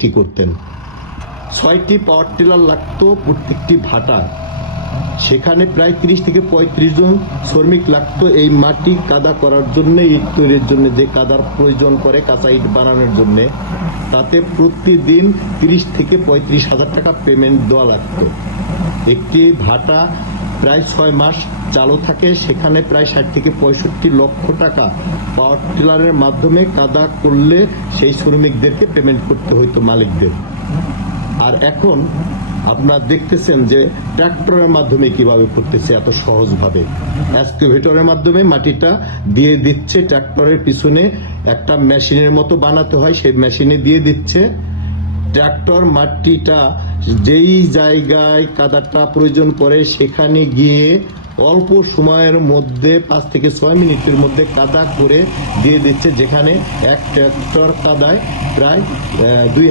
বিক্রি করতেন। 6টি পাওয়ার টিলার লাগতো প্রত্যেকটি ভাটা, সেখানে প্রায় 30 থেকে 35 জন শ্রমিক লাগতো এই মাটি কাদা করার জন্য, ইট তৈরির জন্য যে কাদার প্রয়োজন করে কাঁচা ইট বানানোর জন্য, তাতে প্রতিদিন 30 থেকে 35 হাজার টাকা পেমেন্ট দেওয়া লাগতো। একটি ভাটা প্রায় 6 মাস চালু থাকে, সেখানে প্রায় 60 থেকে 65 লক্ষ টাকা পাওয়ার টিলারের মাধ্যমে কাদা করলে সেই শ্রমিকদেরকে পেমেন্ট করতে হইতো মালিকদের। আর এখন আপনারা দেখতেছেন যে ট্রাক্টরের মাধ্যমে কিভাবে করতেছে, এত সহজভাবে এক্সকাভেটরের মাধ্যমে মাটিটা দিয়ে দিচ্ছে। ট্রাক্টরের পিছনে একটা মেশিনের মতো বানাতে হয়, সেই মেশিনে দিয়ে দিচ্ছে। ট্রাক্টর মাটিটা যেই জায়গায় কাদাটা প্রয়োজন পড়ে সেখানে গিয়ে অল্প সময়ের মধ্যে 5 থেকে 6 মিনিটের মধ্যে কাদা করে দিয়ে দিচ্ছে, যেখানে এক ট্রাক্টর কাদায় প্রায় 2